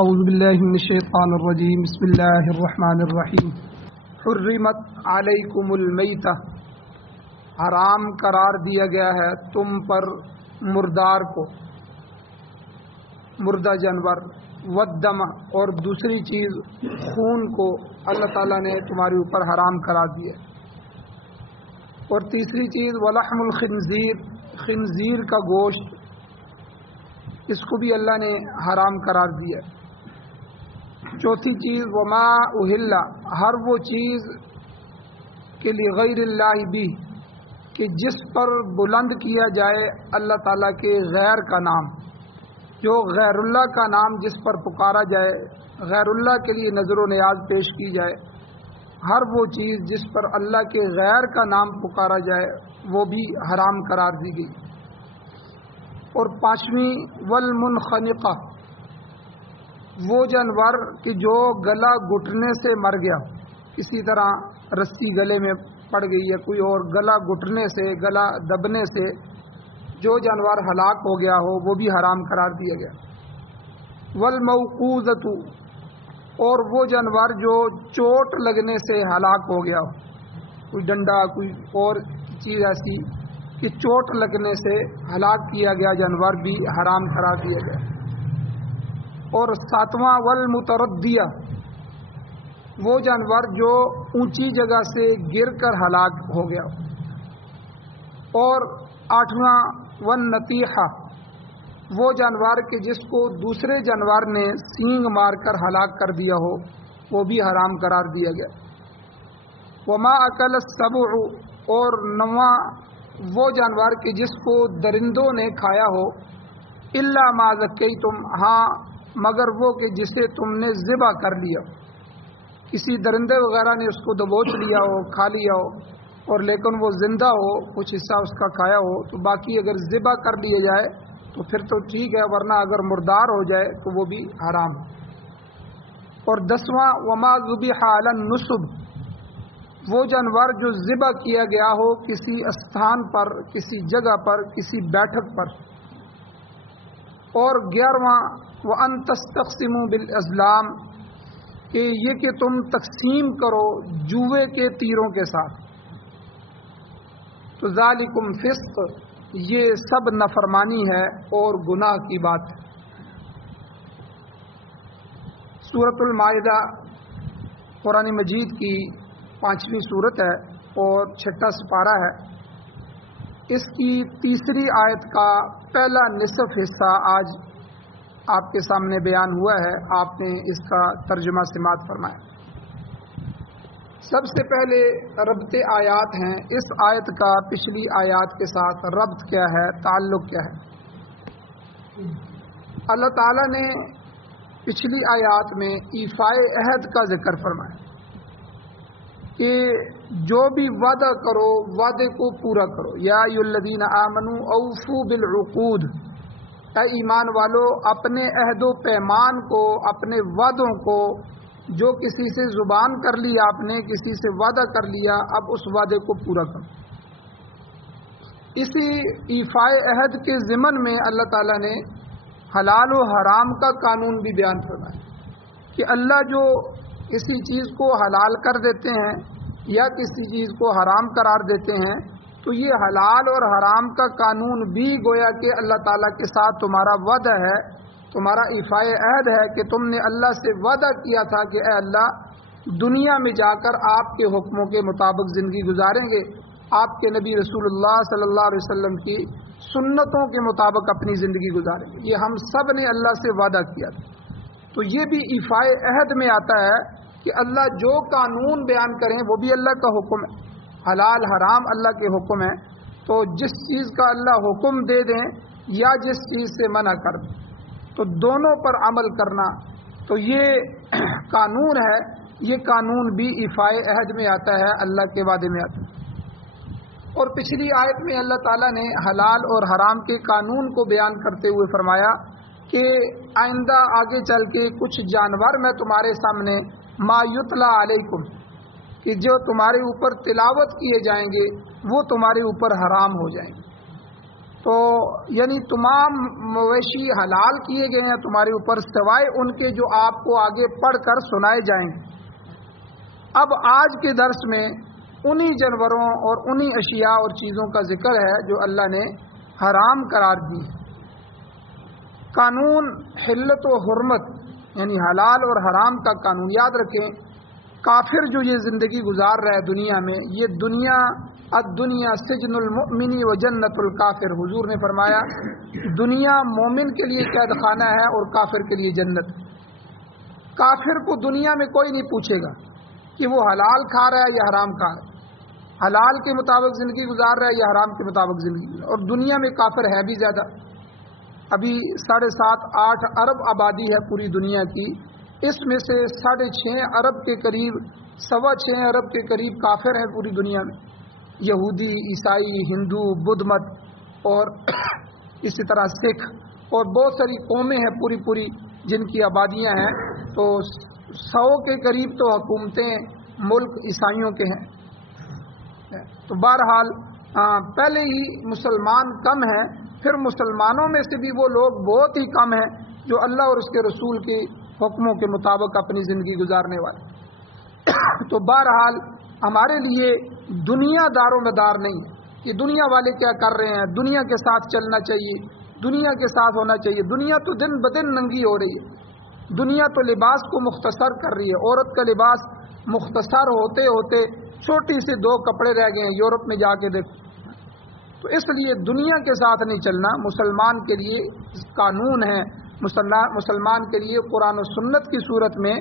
اعوذ باللہ من الشیطان الرجیم بسم اللہ الرحمن الرحیم حرمت علیکم المیتہ، حرام قرار دیا گیا ہے تم پر مردار کو، مردہ جانور، والدم اور دوسری چیز خون کو اللہ تعالیٰ نے تمہارے اوپر حرام قرار دیا، اور تیسری چیز ولحم الخنزیر، خنزیر کا گوشت، اس کو بھی اللہ نے حرام قرار دیا۔ چوتھی چیز وما اہل، ہر وہ چیز کے لیے غیر اللہ بھی کہ جس پر بلند کیا جائے اللہ تعالیٰ کے غیر کا نام، جو غیر اللہ کا نام جس پر پکارا جائے، غیر اللہ کے لیے نظر و نیاز پیش کی جائے، ہر وہ چیز جس پر اللہ کے غیر کا نام پکارا جائے وہ بھی حرام قرار دی گئی۔ اور پانچویں والمنخنقہ، وہ جانور کہ جو گلا گھٹنے سے مر گیا، اسی طرح رسی گلے میں پڑ گئی ہے کوئی اور، گلا گھٹنے سے، گلا دبنے سے جو جانور ہلاک ہو گیا ہو وہ بھی حرام قرار دیا گیا۔ والموقوذۃ، اور وہ جانور جو چوٹ لگنے سے ہلاک ہو گیا ہو، کوئی ڈنڈا کوئی اور چیز ایسی کہ چوٹ لگنے سے ہلاک کیا گیا جانور بھی حرام قرار دیا گیا۔ اور ساتواں والمتردیہ، وہ جانور جو اونچی جگہ سے گر کر ہلاک ہو گیا۔ اور آٹھواں والنطیحہ، وہ جانور کہ جس کو دوسرے جانور نے سینگ مار کر ہلاک کر دیا ہو وہ بھی حرام قرار دیا گیا۔ وما اکل السبع، اور نواں وہ جانور کہ جس کو درندوں نے کھایا ہو، الا ما ذکیتم، ہاں مگر وہ کہ جسے تم نے ذبح کر لیا، کسی درندے وغیرہ نے اس کو دبوچ لیا ہو، کھا لیا ہو، اور لیکن وہ زندہ ہو، کچھ حصہ اس کا کھایا ہو، تو باقی اگر ذبح کر لیا جائے تو پھر تو ٹھیک ہے، ورنہ اگر مردار ہو جائے تو وہ بھی حرام ہے۔ اور دسواں وما ذبح علی النصب، وہ جانور جو ذبح کیا گیا ہو کسی استھان پر، کسی جگہ پر، کسی بیٹھک پر۔ اور گیارہواں وَأَن تَسْتَقْسِمُوا بِالْأَزْلَامِ، کہ یہ کہ تم تقسیم کرو جوئے کے تیروں کے ساتھ۔ تو ذالکم فسق، یہ سب نافرمانی ہے اور گناہ کی بات ہے۔ سورۃ المائدہ قرآن مجید کی 5ویں سورت ہے اور 6واں سپارہ ہے۔ اس کی تیسری آیت کا پہلا نصف حصہ آج آپ کے سامنے بیان ہوا ہے، آپ نے اس کا ترجمہ سماعت فرمایا۔ سب سے پہلے ربط آیات ہیں، اس آیت کا پچھلی آیات کے ساتھ ربط کیا ہے، تعلق کیا ہے۔ اللہ تعالیٰ نے پچھلی آیات میں ایفائے عہد کا ذکر فرمایا کہ جو بھی وعدہ کرو وعدے کو پورا کرو، یا ایھا الذین آمنوا اوفوا بالعقود، اے ایمان والو اپنے عہد و پیمان کو، اپنے وعدوں کو، جو کسی سے زبان کر لی آپ نے، کسی سے وعدہ کر لیا، اب اس وعدے کو پورا کرو۔ اسی ایفائے عہد کے ضمن میں اللہ تعالیٰ نے حلال و حرام کا قانون بھی بیان فرمایا کہ اللہ جو کسی چیز کو حلال کر دیتے ہیں یا کسی چیز کو حرام قرار دیتے ہیں تو یہ حلال اور حرام کا قانون بھی گویا کہ اللہ تعالیٰ کے ساتھ تمہارا وعدہ ہے، تمہارا ایفائے عہد ہے کہ تم نے اللہ سے وعدہ کیا تھا کہ اے اللہ دنیا میں جا کر آپ کے حکموں کے مطابق زندگی گزاریں گے، آپ کے نبی رسول اللہ صلی اللہ علیہ وسلم کی سنتوں کے مطابق اپنی زندگی گزاریں گے۔ یہ ہم سب نے اللہ سے وعدہ کیا تھا، تو یہ بھی ایفائے عہد میں آتا ہے کہ اللہ جو قانون بیان کریں وہ بھی اللہ کا حکم ہے، حلال حرام اللہ کے حکم ہے، تو جس چیز کا اللہ حکم دے دیں یا جس چیز سے منع کر دیں تو دونوں پر عمل کرنا، تو یہ قانون ہے، یہ قانون بھی ایفائے عہد میں آتا ہے، اللہ کے وعدے میں آتا ہے۔ اور پچھلی آیت میں اللہ تعالیٰ نے حلال اور حرام کے قانون کو بیان کرتے ہوئے فرمایا کہ آئندہ آگے چل کے کچھ جانور میں تمہارے سامنے ما یتلی علیکم، کہ جو تمہارے اوپر تلاوت کیے جائیں گے وہ تمہارے اوپر حرام ہو جائیں گے۔ تو یعنی تمام مویشی حلال کیے گئے ہیں تمہارے اوپر سوائے ان کے جو آپ کو آگے پڑھ کر سنائے جائیں گے۔ اب آج کے درس میں انہی جانوروں اور انہی اشیاء اور چیزوں کا ذکر ہے جو اللہ نے حرام قرار دی۔ قانون حلت و حرمت یعنی حلال اور حرام کا قانون یاد رکھیں۔ کافر جو یہ زندگی گزار رہا ہے دنیا میں، یہ دنیا الدنیا سجن المؤمن و جنت الکافر، حضور نے فرمایا دنیا مومن کے لیے قید خانہ ہے اور کافر کے لیے جنت۔ کافر کو دنیا میں کوئی نہیں پوچھے گا کہ وہ حلال کھا رہا ہے یا حرام کھا رہا ہے، حلال کے مطابق زندگی گزار رہا ہے یا حرام کے مطابق زندگی گزار رہا ہے۔ اور دنیا میں کافر ہے بھی زیادہ، ابھی 7.5-8 ارب آبادی ہے پوری دنیا کی، اس میں سے 6.5 ارب کے قریب 6.25 ارب کے قریب کافر ہیں پوری دنیا میں، یہودی، عیسائی، ہندو، بدھ مت اور اسی طرح سکھ اور بہت ساری قومیں ہیں پوری جن کی آبادیاں ہیں۔ تو 100 کے قریب تو حکومتیں ملک عیسائیوں کے ہیں۔ تو بہرحال پہلے ہی مسلمان کم ہیں، پھر مسلمانوں میں سے بھی وہ لوگ بہت ہی کم ہیں جو اللہ اور اس کے رسول کے حکموں کے مطابق اپنی زندگی گزارنے والے۔ تو بہرحال ہمارے لیے دنیا دار و مدار نہیں ہے کہ دنیا والے کیا کر رہے ہیں، دنیا کے ساتھ چلنا چاہیے، دنیا کے ساتھ ہونا چاہیے۔ دنیا تو دن بدن ننگی ہو رہی ہے، دنیا تو لباس کو مختصر کر رہی ہے۔ عورت کا لباس مختصر ہوتے ہوتے چھوٹی سی 2 کپڑے رہ گئے ہیں، یورپ میں جا کے دیکھو۔ تو اس لیے دنیا کے ساتھ نہیں چلنا۔ مسلمان کے لیے قانون ہے، مسلمان کے لیے قرآن و سنت کی صورت میں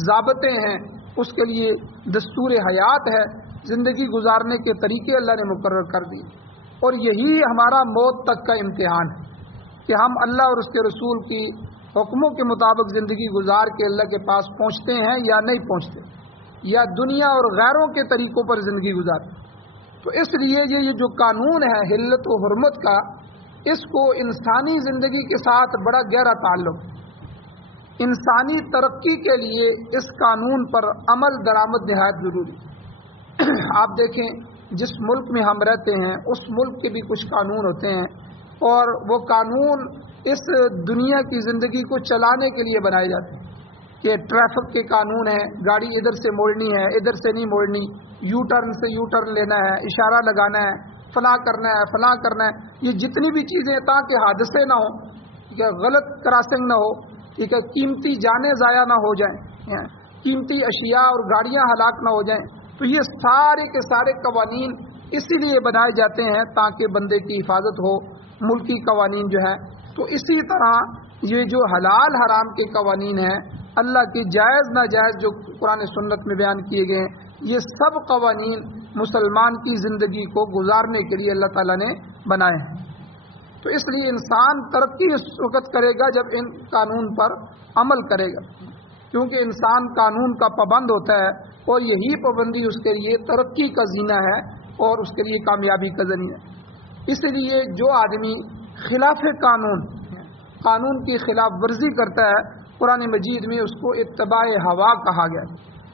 ضابطے ہیں، اس کے لیے دستور حیات ہے، زندگی گزارنے کے طریقے اللہ نے مقرر کر دیے۔ اور یہی ہمارا موت تک کا امتحان ہے کہ ہم اللہ اور اس کے رسول کی حکموں کے مطابق زندگی گزار کے اللہ کے پاس پہنچتے ہیں یا نہیں پہنچتے، یا دنیا اور غیروں کے طریقوں پر زندگی گزارتے۔ تو اس لیے یہ جو قانون ہے حلت و حرمت کا، اس کو انسانی زندگی کے ساتھ بڑا گہرا تعلق۔ انسانی ترقی کے لیے اس قانون پر عمل درآمد نہایت ضروری۔ آپ دیکھیں جس ملک میں ہم رہتے ہیں اس ملک کے بھی کچھ قانون ہوتے ہیں، اور وہ قانون اس دنیا کی زندگی کو چلانے کے لیے بنائے جاتے ہیں کہ ٹریفک کے قانون ہیں، گاڑی ادھر سے موڑنی ہے، ادھر سے نہیں موڑنی، یو ٹرن سے یو ٹرن لینا ہے، اشارہ لگانا ہے، فلاں کرنا ہے، فلاں کرنا ہے۔ یہ جتنی بھی چیزیں تاکہ حادثے نہ ہوں، ٹھیک ہے، غلط کراسنگ نہ ہو، ٹھیک ہے، قیمتی جانیں ضائع نہ ہو جائیں، قیمتی اشیاء اور گاڑیاں ہلاک نہ ہو جائیں۔ تو یہ سارے کے سارے قوانین اسی لیے بنائے جاتے ہیں تاکہ بندے کی حفاظت ہو، ملکی قوانین جو ہے۔ تو اسی طرح یہ جو حلال حرام کے قوانین ہیں، اللہ کی جائز ناجائز جو قرآن سنت میں بیان کیے گئے ہیں، یہ سب قوانین مسلمان کی زندگی کو گزارنے کے لیے اللہ تعالیٰ نے بنائے ہیں۔ تو اس لیے انسان ترقی اس وقت کرے گا جب ان قانون پر عمل کرے گا، کیونکہ انسان قانون کا پابند ہوتا ہے اور یہی پابندی اس کے لیے ترقی کا زینہ ہے اور اس کے لیے کامیابی کا ذریعہ ہے۔ اس لیے جو آدمی خلاف قانون کی خلاف ورزی کرتا ہے، قرآن مجید میں اس کو اتباع ہوا کہا گیا،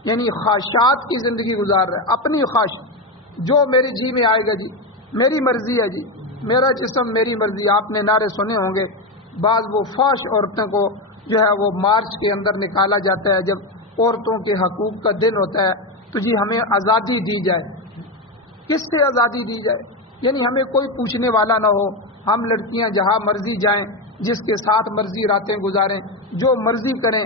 یعنی خواہشات کی زندگی گزار رہا ہے، اپنی خواہش، جو میرے جی میں آئے گا جی، میری مرضی ہے جی، میرا جسم میری مرضی۔ آپ نے نعرے سنے ہوں گے، بعض وہ فحش عورتوں کو جو ہے وہ مارچ کے اندر نکالا جاتا ہے جب عورتوں کے حقوق کا دن ہوتا ہے، تو جی ہمیں آزادی دی جائے۔ کس سے آزادی دی جائے؟ یعنی ہمیں کوئی پوچھنے والا نہ ہو، ہم لڑکیاں جہاں مرضی جائیں، جس کے ساتھ مرضی راتیں گزاریں، جو مرضی کریں،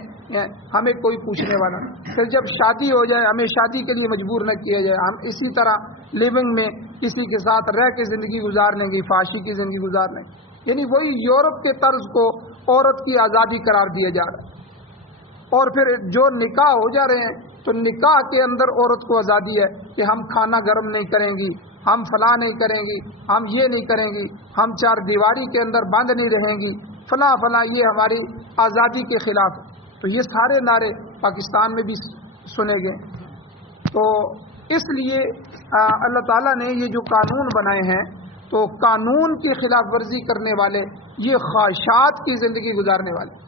ہمیں کوئی پوچھنے والا نہیں۔ پھر جب شادی ہو جائے ہمیں شادی کے لیے مجبور نہ کیا جائے، ہم اسی طرح لیونگ میں کسی کے ساتھ رہ کے زندگی گزار لیں گے، فحاشی کی زندگی گزار لیں گے۔ یعنی وہی یورپ کے طرز کو عورت کی آزادی قرار دیا جا رہا ہے۔ اور پھر جو نکاح ہو جا رہے ہیں تو نکاح کے اندر عورت کو آزادی ہے کہ ہم کھانا گرم نہیں کریں گی، ہم فلاں نہیں کریں گی، ہم یہ نہیں کریں گی، ہم 4 دیواری کے اندر بند نہیں رہیں گی، فلاں فلاں، یہ ہماری آزادی کے خلاف۔ تو یہ سارے نعرے پاکستان میں بھی سنے گئے۔ تو اس لیے اللہ تعالیٰ نے یہ جو قانون بنائے ہیں، تو قانون کی خلاف ورزی کرنے والے، یہ خواہشات کی زندگی گزارنے والے،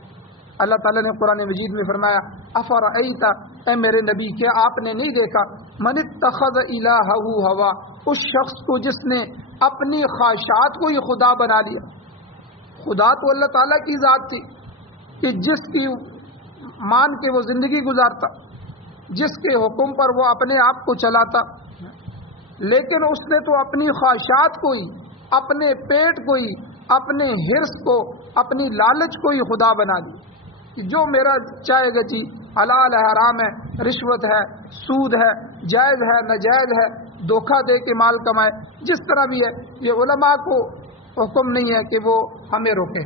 اللہ تعالیٰ نے قرآن مجید میں فرمایا افرأیت، اے میرے نبی کیا آپ نے نہیں دیکھا، من اتخذ الہہ ہوا، اس شخص کو جس نے اپنی خواہشات کو ہی خدا بنا لیا. خدا تو اللہ تعالیٰ کی ذات تھی کہ جس کی مان کے وہ زندگی گزارتا، جس کے حکم پر وہ اپنے آپ کو چلاتا، لیکن اس نے تو اپنی خواہشات کو ہی، اپنے پیٹ کو ہی، اپنے حرص کو، اپنی لالچ کو ہی خدا بنا دی کہ جو میرا چاہے گا جی، حلال ہے، حرام ہے، رشوت ہے، سود ہے، جائز ہے، ناجائز ہے، دھوکہ دے کے مال کمائے، جس طرح بھی ہے. یہ علماء کو حکم نہیں ہے کہ وہ ہمیں روکے.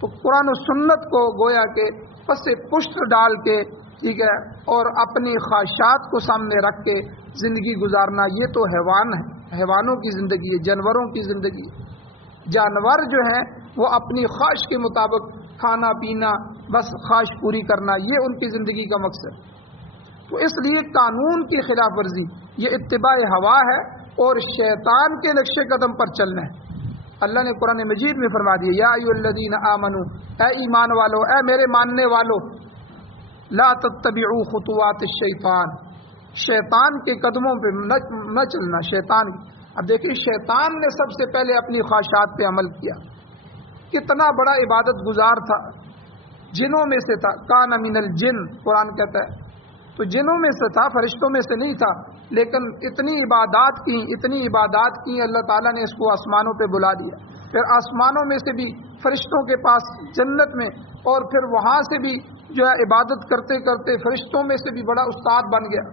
تو قرآن و سنت کو گویا کہ پس پشت ڈال کے، ٹھیک ہے، اور اپنی خواہشات کو سامنے رکھ کے زندگی گزارنا، یہ تو حیوان ہے، حیوانوں کی زندگی ہے، جانوروں کی زندگی ہے. جانور جو ہیں وہ اپنی خواہش کے مطابق کھانا پینا، بس خواہش پوری کرنا، یہ ان کی زندگی کا مقصد. تو اس لیے قانون کی خلاف ورزی یہ اتباع ہوا ہے اور شیطان کے نقش قدم پر چلنا ہے. اللہ نے قرآن مجید میں فرما دیا، یا ایھا الذین آمنوا، اے ایمان والو، اے میرے ماننے والو، لا تتبعوا خطوات الشیطان، شیطان کے قدموں پہ نہ چلنا. شیطان، اب دیکھیں شیطان نے سب سے پہلے اپنی خواہشات پہ عمل کیا. کتنا بڑا عبادت گزار تھا، جنوں میں سے تھا، کان من الجن، قرآن کہتا ہے. تو جنوں میں سے تھا، فرشتوں میں سے نہیں تھا، لیکن اتنی عبادات کی اللہ تعالیٰ نے اس کو آسمانوں پہ بلا دیا. پھر آسمانوں میں سے بھی فرشتوں کے پاس جنت میں، اور پھر وہاں سے بھی جو ہے عبادت کرتے کرتے فرشتوں میں سے بھی بڑا استاد بن گیا.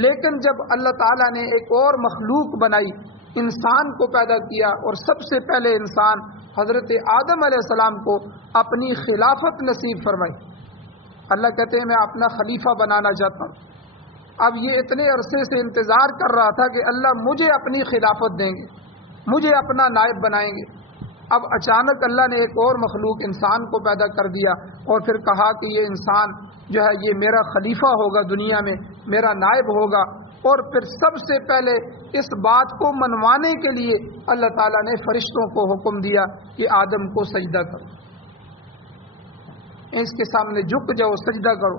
لیکن جب اللہ تعالیٰ نے ایک اور مخلوق بنائی، انسان کو پیدا کیا، اور سب سے پہلے انسان حضرت آدم علیہ السلام کو اپنی خلافت نصیب فرمائی. اللہ کہتے ہیں میں اپنا خلیفہ بنانا چاہتا ہوں. اب یہ اتنے عرصے سے انتظار کر رہا تھا کہ اللہ مجھے اپنی خلافت دیں گے، مجھے اپنا نائب بنائیں گے. اب اچانک اللہ نے ایک اور مخلوق انسان کو پیدا کر دیا، اور پھر کہا کہ یہ انسان جو ہے یہ میرا خلیفہ ہوگا، دنیا میں میرا نائب ہوگا. اور پھر سب سے پہلے اس بات کو منوانے کے لیے اللہ تعالیٰ نے فرشتوں کو حکم دیا کہ آدم کو سجدہ کرو، اس کے سامنے جھک جاؤ، سجدہ کرو.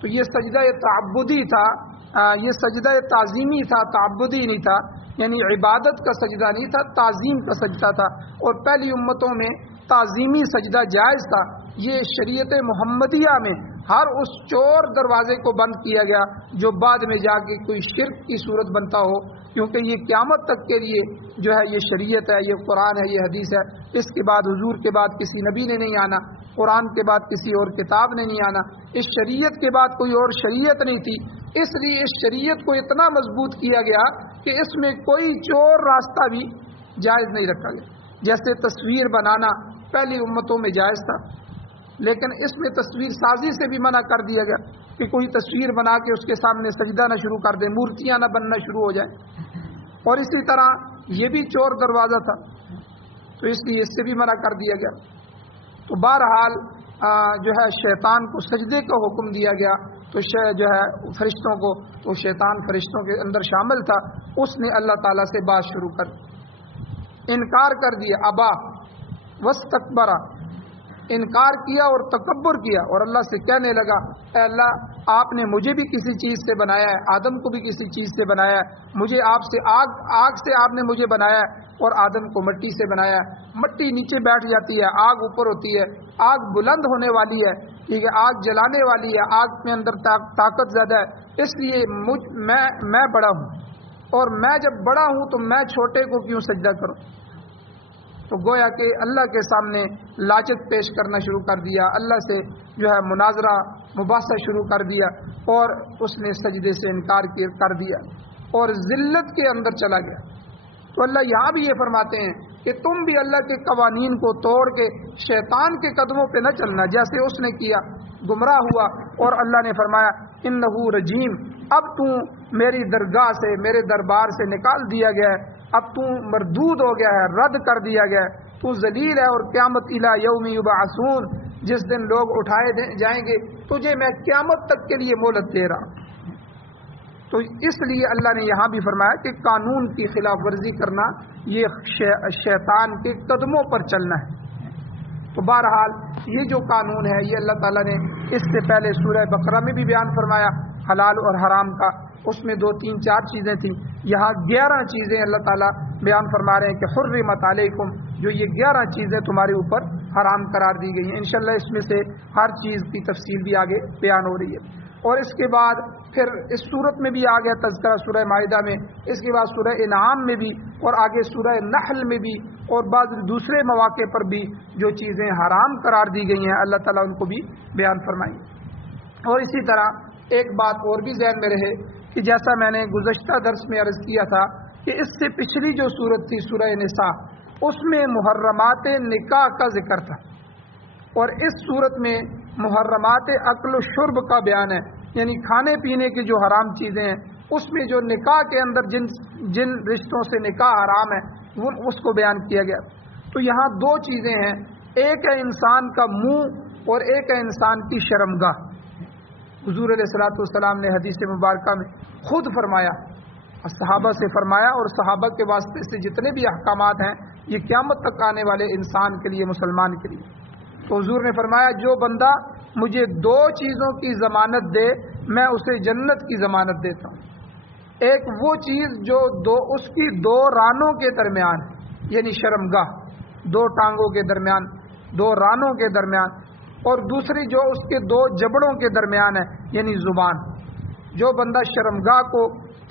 تو یہ سجدہ تعبدی تھا، یہ سجدہ تعظیمی تھا، تعبدی نہیں تھا، یعنی عبادت کا سجدہ نہیں تھا، تعظیم کا سجدہ تھا. اور پہلی امتوں میں تعظیمی سجدہ جائز تھا. یہ شریعت محمدیہ میں ہر اس چور دروازے کو بند کیا گیا جو بعد میں جا کے کوئی شرک کی صورت بنتا ہو، کیونکہ یہ قیامت تک کے لیے جو ہے یہ شریعت ہے، یہ قرآن ہے، یہ حدیث ہے. اس کے بعد حضور کے بعد کسی نبی نے نہیں آنا، قرآن کے بعد کسی اور کتاب نے نہیں آنا، اس شریعت کے بعد کوئی اور شریعت نہیں تھی. اس لیے اس شریعت کو اتنا مضبوط کیا گیا کہ اس میں کوئی چور راستہ بھی جائز نہیں رکھا گیا. جیسے تصویر بنانا پہلی امتوں میں جائز تھا، لیکن اس میں تصویر سازی سے بھی منع کر دیا گیا کہ کوئی تصویر بنا کے اس کے سامنے سجدہ نہ شروع کر دے، مورتیاں نہ بننا شروع ہو جائیں. اور اسی طرح یہ بھی چور دروازہ تھا، تو اس لیے اس سے بھی منع کر دیا گیا. تو بہرحال جو ہے شیطان کو سجدے کا حکم دیا گیا. تو جو ہے فرشتوں کو، تو شیطان فرشتوں کے اندر شامل تھا، اس نے اللہ تعالیٰ سے بات شروع کر انکار کر دیا. ابا واستکبر، انکار کیا اور تکبر کیا، اور اللہ سے کہنے لگا اے اللہ آپ نے مجھے بھی کسی چیز سے بنایا ہے، آدم کو بھی کسی چیز سے بنایا ہے، مجھے آپ سے آگ سے آپ نے مجھے بنایا ہے، اور آدم کو مٹی سے بنایا ہے. مٹی نیچے بیٹھ جاتی ہے، آگ اوپر ہوتی ہے، آگ بلند ہونے والی ہے، ٹھیک ہے، آگ جلانے والی ہے، آگ کے اندر طاقت زیادہ ہے. اس لیے میں بڑا ہوں، اور میں جب بڑا ہوں تو میں چھوٹے کو کیوں سجدہ کروں. تو گویا کہ اللہ کے سامنے لاجت پیش کرنا شروع کر دیا، اللہ سے جو ہے مناظرہ مباحثہ شروع کر دیا، اور اس نے سجدے سے انکار کر دیا اور ذلت کے اندر چلا گیا. تو اللہ یہاں بھی یہ فرماتے ہیں کہ تم بھی اللہ کے قوانین کو توڑ کے شیطان کے قدموں پہ نہ چلنا جیسے اس نے کیا، گمراہ ہوا. اور اللہ نے فرمایا انہ رجیم، اب تو میری درگاہ سے، میرے دربار سے نکال دیا گیا ہے، اب تو مردود ہو گیا ہے، رد کر دیا گیا ہے، تو ذلیل ہے. اور قیامت الی یوم یبعثون، جس دن لوگ اٹھائے جائیں گے تجھے میں قیامت تک کے لیے مہلت دے رہا. تو اس لیے اللہ نے یہاں بھی فرمایا کہ قانون کی خلاف ورزی کرنا یہ شیطان کے قدموں پر چلنا ہے. تو بہرحال یہ جو قانون ہے یہ اللہ تعالیٰ نے اس سے پہلے سورہ بقرہ میں بھی بیان فرمایا، حلال اور حرام کا، اس میں 2 3 4 چیزیں تھیں، یہاں 11 چیزیں اللہ تعالیٰ بیان فرما رہے ہیں کہ حرمت علیکم، جو یہ 11 چیزیں تمہارے اوپر حرام قرار دی گئی ہیں۔ انشاءاللہ اس میں سے ہر چیز کی تفصیل بھی آگے بیان ہو رہی ہے۔ اور اس کے بعد پھر اس صورت میں بھی آ گیا تذکرہ سورہ مائدہ میں، اس کے بعد سورہ انعام میں بھی، اور آگے سورہ نحل میں بھی، اور بعض دوسرے مواقع پر بھی جو چیزیں حرام قرار دی گئی ہیں اللہ تعالیٰ ان کو بھی بیان فرمائی۔ اور اسی طرح ایک بات اور بھی ذہن میں رہے کہ جیسا میں نے گزشتہ درس میں عرض کیا تھا کہ اس سے پچھلی جو صورت تھی سورہ نساء، اس میں محرمات نکاح کا ذکر تھا، اور اس صورت میں محرمات اکل و شرب کا بیان ہے، یعنی کھانے پینے کی جو حرام چیزیں ہیں، اس میں جو نکاح کے اندر جن رشتوں سے نکاح حرام ہے وہ اس کو بیان کیا گیا۔ تو یہاں 2 چیزیں ہیں، ایک ہے انسان کا منہ اور ایک ہے انسان کی شرمگاہ۔ حضور علیہ الصلوۃ والسلام نے حدیث مبارکہ میں خود فرمایا، صحابہ سے فرمایا، اور صحابہ کے واسطے سے جتنے بھی احکامات ہیں یہ قیامت تک آنے والے انسان کے لیے، مسلمان کے لیے۔ تو حضور نے فرمایا جو بندہ مجھے 2 چیزوں کی ضمانت دے میں اسے جنت کی ضمانت دیتا ہوں۔ ایک وہ چیز جو اس کی 2 رانوں کے درمیان، یعنی شرمگاہ، 2 ٹانگوں کے درمیان، 2 رانوں کے درمیان، اور دوسری جو اس کے 2 جبڑوں کے درمیان ہے، یعنی زبان۔ جو بندہ شرمگاہ کو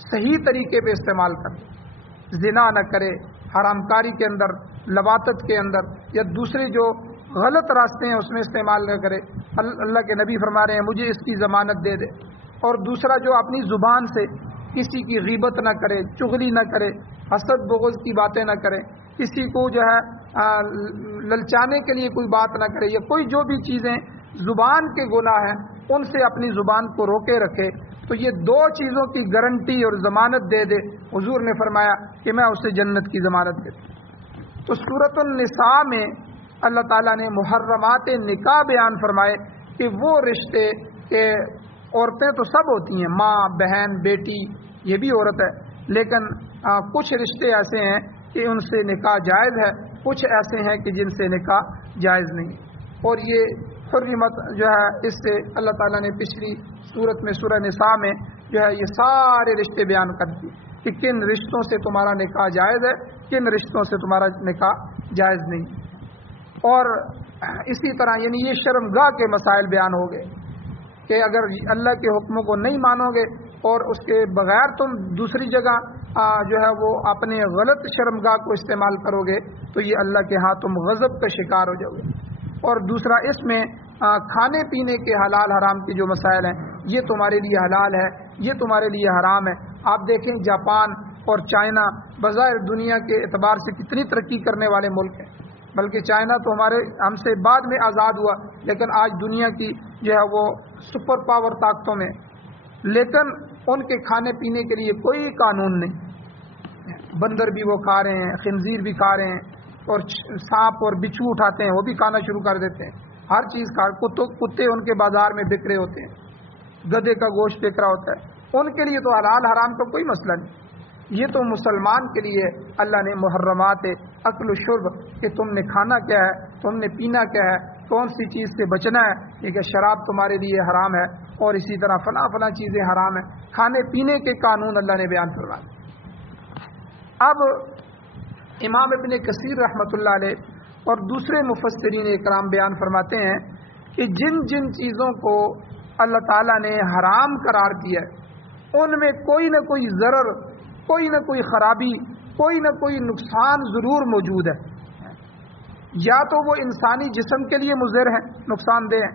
صحیح طریقے پہ استعمال کرے، زنا نہ کرے، حرام کاری کے اندر، لواطت کے اندر، یا دوسرے جو غلط راستے ہیں اس میں استعمال نہ کرے، اللہ کے نبی فرما رہے ہیں مجھے اس کی ضمانت دے دے۔ اور دوسرا جو اپنی زبان سے کسی کی غیبت نہ کرے، چغلی نہ کرے، حسد بغض کی باتیں نہ کرے، کسی کو جو ہے للچانے کے لیے کوئی بات نہ کرے، یا کوئی جو بھی چیزیں زبان کے گناہ ہیں ان سے اپنی زبان کو روکے رکھے، تو یہ 2 چیزوں کی گارنٹی اور ضمانت دے دے، حضور نے فرمایا کہ میں اسے جنت کی ضمانت دیتا ہوں۔ تو سورۃ النساء میں اللہ تعالیٰ نے محرمات نکاح بیان فرمائے کہ وہ رشتے کہ عورتیں تو سب ہوتی ہیں، ماں، بہن، بیٹی، یہ بھی عورت ہے، لیکن کچھ رشتے ایسے ہیں کہ ان سے نکاح جائز ہے، کچھ ایسے ہیں کہ جن سے نکاح جائز نہیں۔ اور یہ حرمت جو ہے اس سے اللہ تعالیٰ نے پچھلی صورت میں سورہ نساء میں جو ہے یہ سارے رشتے بیان کر دیے کہ کن رشتوں سے تمہارا نکاح جائز ہے، کن رشتوں سے تمہارا نکاح جائز نہیں۔ اور اسی طرح یعنی یہ شرمگاہ کے مسائل بیان ہو گئے کہ اگر اللہ کے حکموں کو نہیں مانو گے اور اس کے بغیر تم دوسری جگہ جو ہے وہ اپنے غلط شرمگاہ کو استعمال کرو گے تو یہ اللہ کے ہاں تم غضب کا شکار ہو جاؤ گے۔ اور دوسرا اس میں کھانے پینے کے حلال حرام کے جو مسائل ہیں یہ تمہارے لیے حلال ہے، یہ تمہارے لیے حرام ہے۔ آپ دیکھیں جاپان اور چائنا بظاہر دنیا کے اعتبار سے کتنی ترقی کرنے والے ملک ہیں، بلکہ چائنا تو ہم سے بعد میں آزاد ہوا، لیکن آج دنیا کی جو ہے وہ سپر پاور طاقتوں میں، لیکن ان کے کھانے پینے کے لیے کوئی قانون نہیں۔ بندر بھی وہ کھا رہے ہیں، خنزیر بھی کھا رہے ہیں، اور سانپ اور بچھو اٹھاتے ہیں وہ بھی کھانا شروع کر دیتے ہیں، ہر چیز کھا، کتے ان کے بازار میں بک رہے ہوتے ہیں، گدھے کا گوشت بک رہا ہوتا ہے، ان کے لیے تو حلال حرام کا کوئی مسئلہ نہیں۔ یہ تو مسلمان کے لیے اللہ نے محرمات اکل و شرب کہ تم نے کھانا کیا ہے، تم نے پینا کیا ہے، کون سی چیز سے بچنا ہے، یہ کہ شراب تمہارے لیے حرام ہے، اور اسی طرح فلاں فلاں چیزیں حرام ہیں، کھانے پینے کے قانون اللہ نے بیان فرمائے۔ اب امام ابن کثیر رحمۃ اللہ علیہ اور دوسرے مفسرین اکرام بیان فرماتے ہیں کہ جن جن چیزوں کو اللہ تعالیٰ نے حرام قرار دیا ہے ان میں کوئی نہ کوئی ضرر، کوئی نہ کوئی خرابی، کوئی نہ کوئی نقصان ضرور موجود ہے، یا تو وہ انسانی جسم کے لیے مضر ہے، نقصان دہ ہے،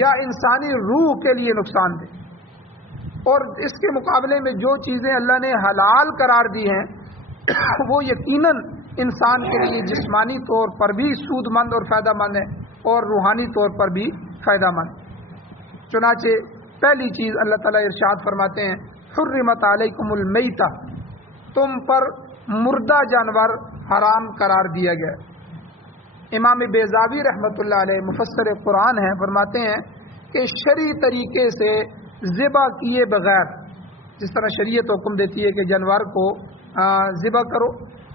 یا انسانی روح کے لیے نقصان دہ۔ اور اس کے مقابلے میں جو چیزیں اللہ نے حلال قرار دی ہیں وہ یقیناً انسان کے لیے جسمانی طور پر بھی سود مند اور فائدہ مند ہے، اور روحانی طور پر بھی فائدہ مند۔ چنانچہ پہلی چیز اللہ تعالیٰ ارشاد فرماتے ہیں حرمت علیکم المیتہ، تم پر مردہ جانور حرام قرار دیا گیا۔ امام بیضاوی رحمۃ اللہ علیہ مفسر قرآن ہیں، فرماتے ہیں کہ شرعی طریقے سے ذبح کیے بغیر، جس طرح شریعت حکم دیتی ہے کہ جانور کو ذبح کرو،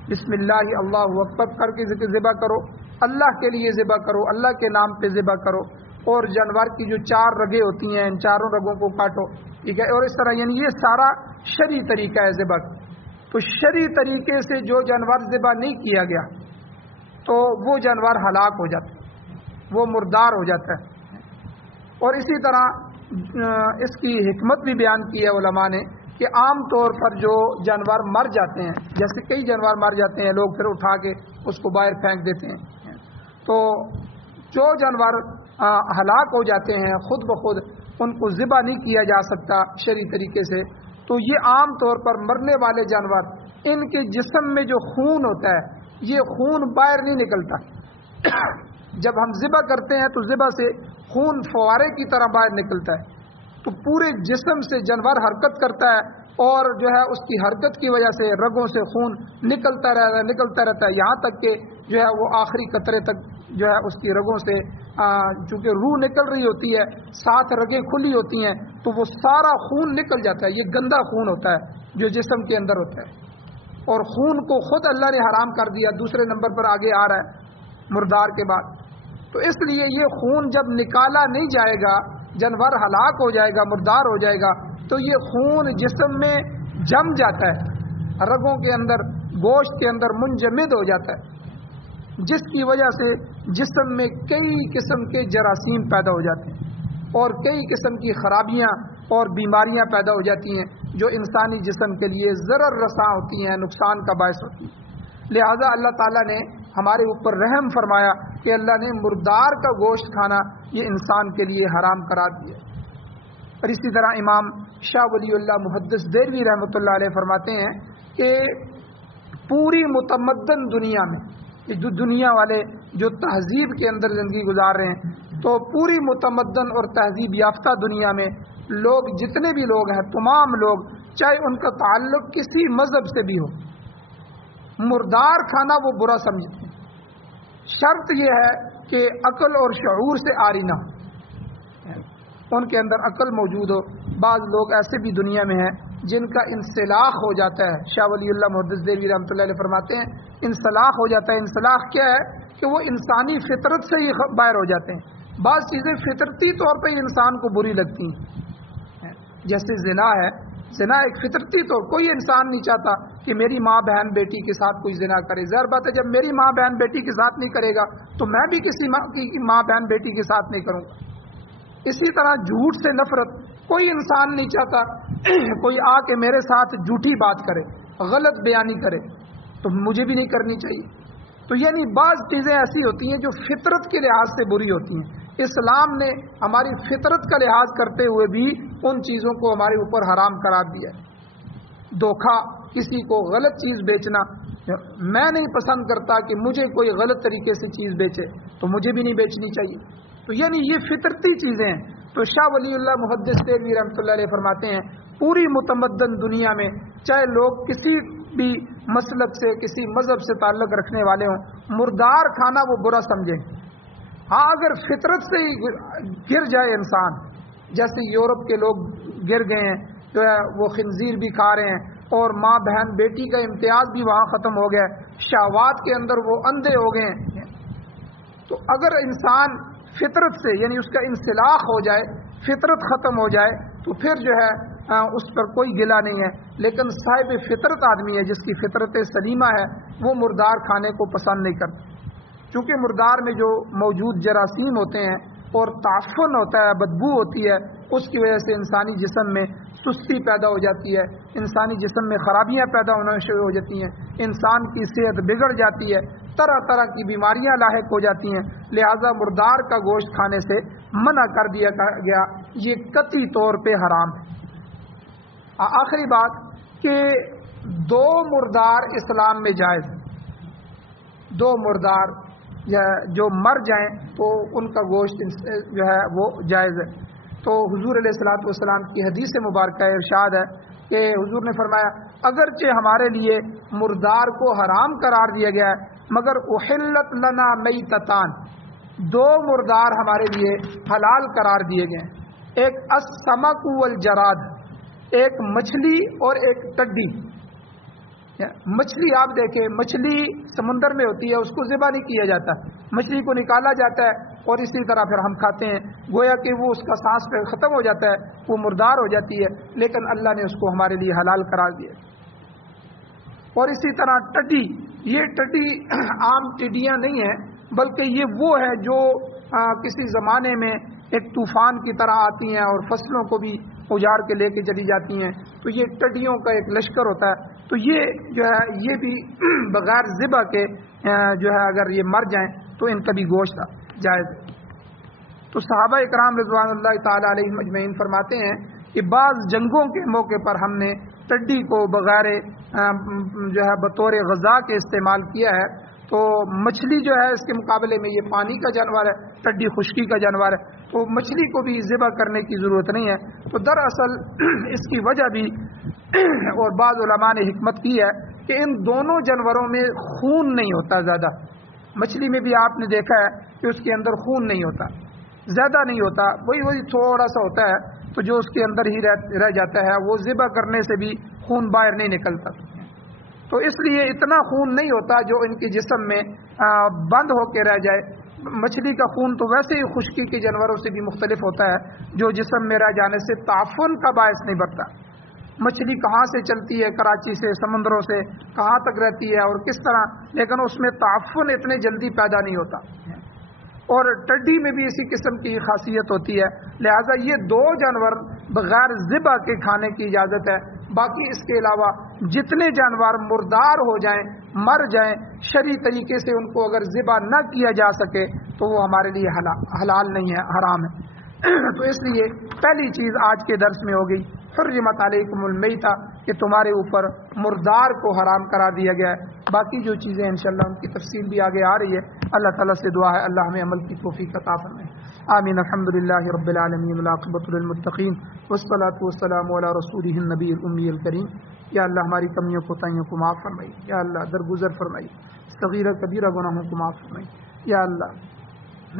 بسم اللہ اللہ اکبر کر کے ذبح کرو، اللہ کے لیے ذبح کرو، اللہ کے نام پہ ذبح کرو، اور جانور کی جو 4 رگیں ہوتی ہیں ان چاروں رگوں کو کاٹو، ٹھیک ہے. اور اس طرح یعنی یہ سارا شرعی طریقہ ہے ذبح. تو شرعی طریقے سے جو جانور ذبح نہیں کیا گیا تو وہ جانور ہلاک ہو جاتا ہے، وہ مردار ہو جاتا ہے. اور اسی طرح اس کی حکمت بھی بیان کی ہے علماء نے کہ عام طور پر جو جانور مر جاتے ہیں، جیسے کئی جانور مر جاتے ہیں، لوگ پھر اٹھا کے اس کو باہر پھینک دیتے ہیں. تو جو جانور ہلاک ہو جاتے ہیں خود بخود، ان کو ذبح نہیں کیا جا سکتا شرعی طریقے سے. تو یہ عام طور پر مرنے والے جانور، ان کے جسم میں جو خون ہوتا ہے یہ خون باہر نہیں نکلتا. جب ہم ذبح کرتے ہیں تو ذبح سے خون فوارے کی طرح باہر نکلتا ہے. تو پورے جسم سے جانور حرکت کرتا ہے، اور جو ہے اس کی حرکت کی وجہ سے رگوں سے خون نکلتا رہتا ہے یہاں تک کہ جو ہے وہ آخری قطرے تک جو ہے اس کی رگوں سے چونکہ روح نکل رہی ہوتی ہے، ساتھ رگیں کھلی ہوتی ہیں، تو وہ سارا خون نکل جاتا ہے. یہ گندا خون ہوتا ہے جو جسم کے اندر ہوتا ہے. اور خون کو خود اللہ نے حرام کر دیا. دوسرے نمبر پر آگے آ رہا ہے مردار کے بعد. تو اس لیے یہ خون جب نکالا نہیں جائے گا، جانور ہلاک ہو جائے گا، مردار ہو جائے گا، تو یہ خون جسم میں جم جاتا ہے، رگوں کے اندر، گوشت کے اندر منجمد ہو جاتا ہے، جس کی وجہ سے جسم میں کئی قسم کے جراثیم پیدا ہو جاتے ہیں اور کئی قسم کی خرابیاں اور بیماریاں پیدا ہو جاتی ہیں جو انسانی جسم کے لیے ضرر رساں ہوتی ہیں، نقصان کا باعث ہوتی ہیں. لہذا اللہ تعالیٰ نے ہمارے اوپر رحم فرمایا کہ اللہ نے مردار کا گوشت کھانا یہ انسان کے لیے حرام قرار دیا. اور اسی طرح امام شاہ ولی اللہ محدث دہلوی رحمۃ اللہ علیہ فرماتے ہیں کہ پوری متمدن دنیا میں، جو دنیا والے جو تہذیب کے اندر زندگی گزار رہے ہیں، تو پوری متمدن اور تہذیب یافتہ دنیا میں لوگ، جتنے بھی لوگ ہیں، تمام لوگ، چاہے ان کا تعلق کسی مذہب سے بھی ہو، مردار کھانا وہ برا سمجھتے ہیں. شرط یہ ہے کہ عقل اور شعور سے عاری نہ ہو، ان کے اندر عقل موجود ہو. بعض لوگ ایسے بھی دنیا میں ہیں جن کا انسلاخ ہو جاتا ہے. شاہ ولی اللہ محدث دہلوی رحمۃ اللہ علیہ فرماتے ہیں انسلاخ ہو جاتا ہے. انسلاخ کیا ہے کہ وہ انسانی فطرت سے ہی باہر ہو جاتے ہیں. بعض چیزیں فطرتی طور پہ انسان کو بری لگتی ہیں، جیسے زنا ہے. زنا ایک فطرتی طور، کوئی انسان نہیں چاہتا کہ میری ماں بہن بیٹی کے ساتھ کوئی زنا کرے. ظاہر بات ہے جب میری ماں بہن بیٹی کے ساتھ نہیں کرے گا تو میں بھی کسی ماں بہن بیٹی کے ساتھ نہیں کروں گا. اسی طرح جھوٹ سے نفرت، کوئی انسان نہیں چاہتا کوئی آ کے میرے ساتھ جھوٹی بات کرے، غلط بیانی کرے، تو مجھے بھی نہیں کرنی چاہیے. تو یعنی بعض چیزیں ایسی ہوتی ہیں جو فطرت کے لحاظ سے بری ہوتی ہیں. اسلام نے ہماری فطرت کا لحاظ کرتے ہوئے بھی ان چیزوں کو ہمارے اوپر حرام قرار دیا ہے. دھوکہ، کسی کو غلط چیز بیچنا، میں نہیں پسند کرتا کہ مجھے کوئی غلط طریقے سے چیز بیچے تو مجھے بھی نہیں بیچنی چاہیے. تو یعنی یہ فطرتی چیزیں ہیں. تو شاہ ولی اللہ محدث دہلوی رحمۃ اللہ علیہ فرماتے ہیں پوری متمدن دنیا میں چاہے لوگ کسی بھی مسلک سے، کسی مذہب سے تعلق رکھنے والے ہوں، مردار کھانا وہ برا سمجھیں. ہاں اگر فطرت سے ہی گر جائے انسان، جیسے یورپ کے لوگ گر گئے ہیں، جو ہے وہ خنزیر بھی کھا رہے ہیں اور ماں بہن بیٹی کا امتیاز بھی وہاں ختم ہو گیا، شہوات کے اندر وہ اندھے ہو گئے ہیں. تو اگر انسان فطرت سے، یعنی اس کا انسلاخ ہو جائے، فطرت ختم ہو جائے، تو پھر جو ہے اس پر کوئی گلہ نہیں ہے. لیکن صاحب فطرت آدمی ہے جس کی فطرت سلیمہ ہے، وہ مردار کھانے کو پسند نہیں کرتا، چونکہ مردار میں جو موجود جراثیم ہوتے ہیں اور تعفن ہوتا ہے، بدبو ہوتی ہے، اس کی وجہ سے انسانی جسم میں سستی پیدا ہو جاتی ہے، انسانی جسم میں خرابیاں پیدا ہونا شروع ہو جاتی ہیں، انسان کی صحت بگڑ جاتی ہے، طرح طرح کی بیماریاں لاحق ہو جاتی ہیں. لہذا مردار کا گوشت کھانے سے منع کر دیا گیا، یہ قطعی طور پہ حرام ہے. آخری بات کہ دو مردار اسلام میں جائز ہیں. دو مردار جو مر جائیں تو ان کا گوشت جو ہے وہ جائز ہے. تو حضور علیہ الصلوۃ والسلام کی حدیث مبارکہ ارشاد ہے کہ حضور نے فرمایا اگرچہ ہمارے لیے مردار کو حرام قرار دیا گیا ہے، مگر احلت لنا میتتان، دو مردار ہمارے لیے حلال قرار دیے گئے ہیں. ایک السمک والجراد، ایک مچھلی اور ایک ٹڈی. مچھلی آپ دیکھیں، مچھلی سمندر میں ہوتی ہے، اس کو ذبح نہیں کیا جاتا، مچھلی کو نکالا جاتا ہے، اور اسی طرح پھر ہم کھاتے ہیں، گویا کہ وہ اس کا سانس پہ ختم ہو جاتا ہے، وہ مردار ہو جاتی ہے، لیکن اللہ نے اس کو ہمارے لیے حلال قرار دیا۔ اور اسی طرح ٹڈی، یہ ٹڈی عام ٹڈیاں نہیں ہیں، بلکہ یہ وہ ہے جو کسی زمانے میں ایک طوفان کی طرح آتی ہیں اور فصلوں کو بھی اجاڑ کے لے کے چلی جاتی ہیں، تو یہ ٹڈیوں کا ایک لشکر ہوتا ہے۔ تو یہ جو ہے یہ بھی بغیر ذبح کے جو ہے اگر یہ مر جائیں تو ان کا بھی گوشت جائز ہے۔ تو صحابہ اکرام رضوان اللہ تعالی علیہم اجمعین فرماتے ہیں کہ بعض جنگوں کے موقع پر ہم نے ٹڈی کو بغیر جو ہے بطور غذا کے استعمال کیا ہے۔ تو مچھلی جو ہے اس کے مقابلے میں یہ پانی کا جانور ہے، ٹڈی خشکی کا جانور ہے، تو مچھلی کو بھی ذبح کرنے کی ضرورت نہیں ہے۔ تو دراصل اس کی وجہ بھی اور بعض علماء نے حکمت کی ہے کہ ان دونوں جانوروں میں خون نہیں ہوتا زیادہ۔ مچھلی میں بھی آپ نے دیکھا ہے کہ اس کے اندر خون نہیں ہوتا، زیادہ نہیں ہوتا، وہی تھوڑا سا ہوتا ہے، تو جو اس کے اندر ہی رہ جاتا ہے، وہ ذبح کرنے سے بھی خون باہر نہیں نکلتا، تو اس لیے اتنا خون نہیں ہوتا جو ان کے جسم میں بند ہو کے رہ جائے۔ مچھلی کا خون تو ویسے ہی خشکی کے جانوروں سے بھی مختلف ہوتا ہے، جو جسم میں رہ جانے سے تعفن کا باعث نہیں بنتا۔ مچھلی کہاں سے چلتی ہے، کراچی سے، سمندروں سے کہاں تک رہتی ہے اور کس طرح، لیکن اس میں تعفن اتنے جلدی پیدا نہیں ہوتا۔ اور ٹڈی میں بھی اسی قسم کی خاصیت ہوتی ہے، لہذا یہ دو جانور بغیر ذبح کے کھانے کی اجازت ہے۔ باقی اس کے علاوہ جتنے جانور مردار ہو جائیں، مر جائیں، شرعی طریقے سے ان کو اگر ذبح نہ کیا جا سکے تو وہ ہمارے لیے حلال نہیں ہے، حرام ہے۔ تو اس لیے پہلی چیز آج کے درس میں ہو گئی حرمت علیکم المیتہ، کہ تمہارے اوپر مردار کو حرام قرار دیا گیا ہے۔ باقی جو چیزیں انشاءاللہ ان کی تفصیل بھی آگے آ رہی ہے، اللہ تعالیٰ سے دعا ہے اللہ ہمیں عمل کی توفیق عطا فرمائے، آمین۔ الحمدللہ رب العالمین والعاقبۃ للمتقین والصلاۃ والسلام علی رسولہ النبی الامی الکریم۔ یا اللہ ہماری کمیوں کوتاہیوں کو معاف فرمائی، یا اللہ درگزر فرمائی، صغیرہ کبیرہ گناہوں کو معاف فرمائی، یا اللہ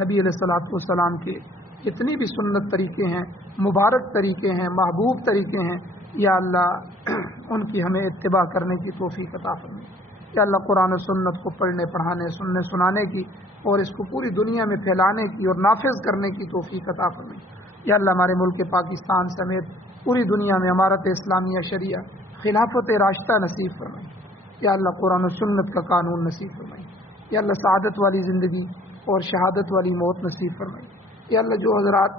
نبی علیہ الصلوۃ والسلام کے جتنی بھی سنت طریقے ہیں، مبارک طریقے ہیں، محبوب طریقے ہیں، یا اللہ ان کی ہمیں اتباع کرنے کی توفیق عطا فرمائے۔ یا اللہ قرآن و سنت کو پڑھنے، پڑھانے، سننے، سنانے کی اور اس کو پوری دنیا میں پھیلانے کی اور نافذ کرنے کی توفیق عطا فرمائے۔ یا اللہ ہمارے ملک پاکستان سمیت پوری دنیا میں امارت اسلامیہ شریعہ خلافت راشدہ نصیب فرمائے۔ یا اللہ قرآن و سنت کا قانون نصیب فرمائے۔ یا اللہ سعادت والی زندگی اور شہادت والی موت نصیب فرمائے۔ یا اللہ جو حضرات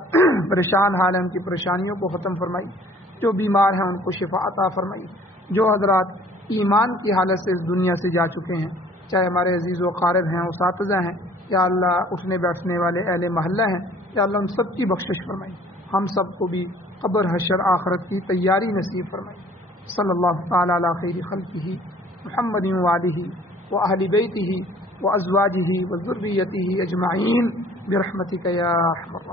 پریشان حال ہیں ان کی پریشانیوں کو ختم فرمائی، جو بیمار ہیں ان کو شفا عطا فرمائی، جو حضرات ایمان کی حالت سے اس دنیا سے جا چکے ہیں، چاہے ہمارے عزیز و قارب ہیں، اساتذہ ہیں، یا اللہ اٹھنے بیٹھنے والے اہل محلہ ہیں، یا اللہ ان سب کی بخشش فرمائی، ہم سب کو بھی قبر حشر آخرت کی تیاری نصیب فرمائی۔ صلی اللہ تعالی علی خیر خلقہ محمد وآلہ وأہل بیتہ وأزواجہ وذریتہ اجمعین برحمتک یا ارحم الراحمین۔